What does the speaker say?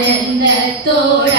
ആനന്ദത്തോട